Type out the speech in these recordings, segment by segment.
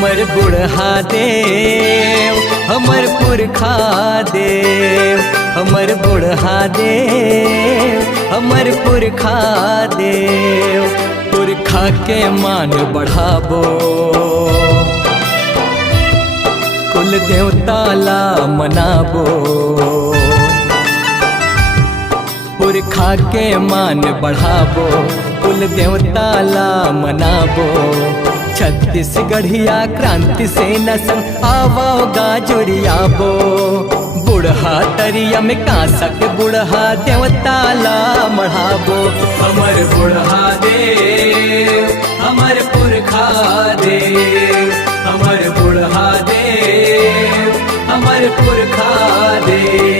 हमर बुढ़ा देव हमर पुरखा देव, हमर बुढ़ा देव हमर पुरखा देव। पुरखा के मान बढ़ाबो, कुल देवता ला मनाबो। पुरखा के मान बढ़ाबो, कुल देवता ला मनाबो। छत्तीसगढ़िया क्रांति सेना संग आवो गाजुरियाबो। बुढ़ा तरिया में कांसक बुढ़ा देवता ला मढ़ाबो। हमर बुढ़ा देव हमर पुरखा देव, हमर बुढ़ा देव हमर पुरखा देव।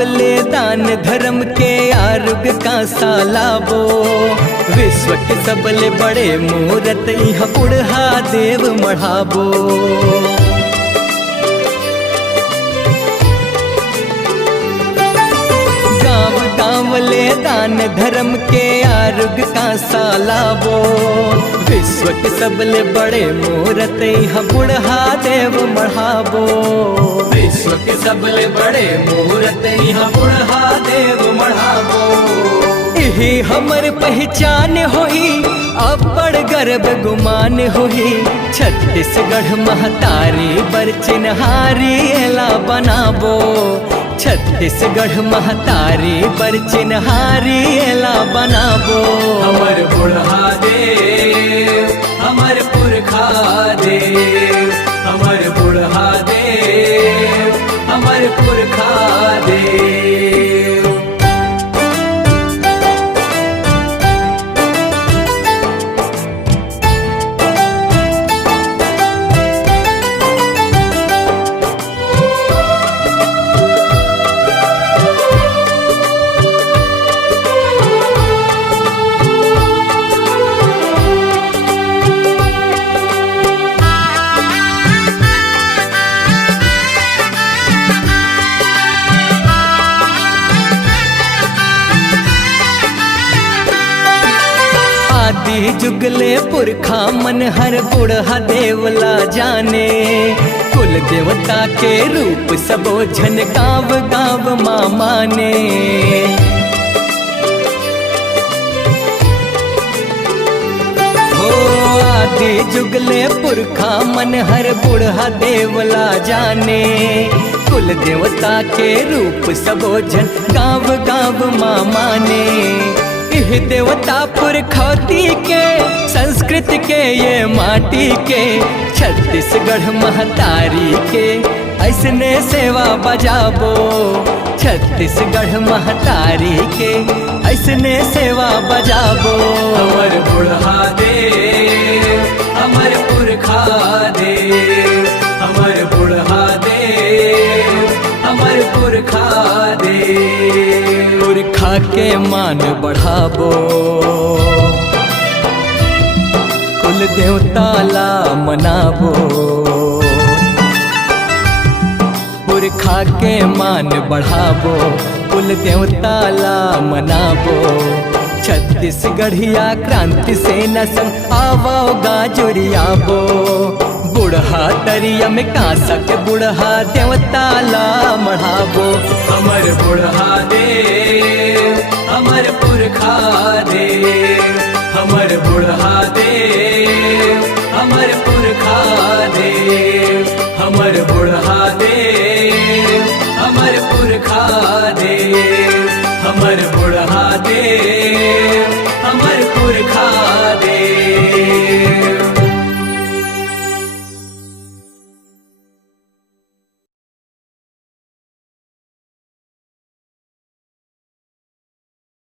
ले दान धर्म के आरोग्य का सालाबो। विश्व के सबले बड़े मूरत यह बुढ़ा देव मढ़ाबो। गाँव गाँव ले दान धर्म के आरोग्य का सालाबो। विश्व के सबले बड़े मूरत यह बुढ़ा देव मढ़ाबो। विश्व के सबले बड़े मूरत यह बुढ़ा देव मढ़ाबो। यही हमर पहचान होई, अब बड़ गर्व गुमान होई। छत्तीसगढ़ महतारी बर चिन्हारी एला बनाबो। छत्तीसगढ़ महतारी बर चिन्हारी एला बनाबो। हमर बुढ़ा देव हमर पुरखा देव, हमर बुढ़ा देव हमर पुरखा देव। आदि जुगले पुरखा मन हर बुढ़ा देवला जाने। कुल देवता के रूप सबो झन गाँव गाँव माँ माने। हो आदि जुगले पुरखा मन हर बुढ़ा देवला जाने। कुल देवता के रूप सबो झन गाँव गाँव माँ माने। यह देवता पुरखौती के संस्कृति के ये माटी के। छत्तीसगढ़ महतारी के ऐसने सेवा बजाबो। छत्तीसगढ़ महतारी के ऐसने सेवा बजाबो। हमर बुढ़ा देव हमर पुरखा देव, हमर बुढ़ा देव हमर पुरखा देव। पुरखा के मान बढ़ाबो, कुल देवता ला मनाबो। पुरखा के मान बढ़ाबो, कुल देवता ला मनाबो। छत्तीसगढ़िया क्रांति सेना संग आवो गाजुरियाबो। बुढ़ा तरिया में कांसक बुढ़ा देवता ला मढ़ाबो। हमर बुढ़ा देव हमर पुरखा देव, हमर बुढ़ा देव हमर पुरखा देव, हमर बुढ़ा देव हमर पुरखा देव, हमर बुढ़ा देव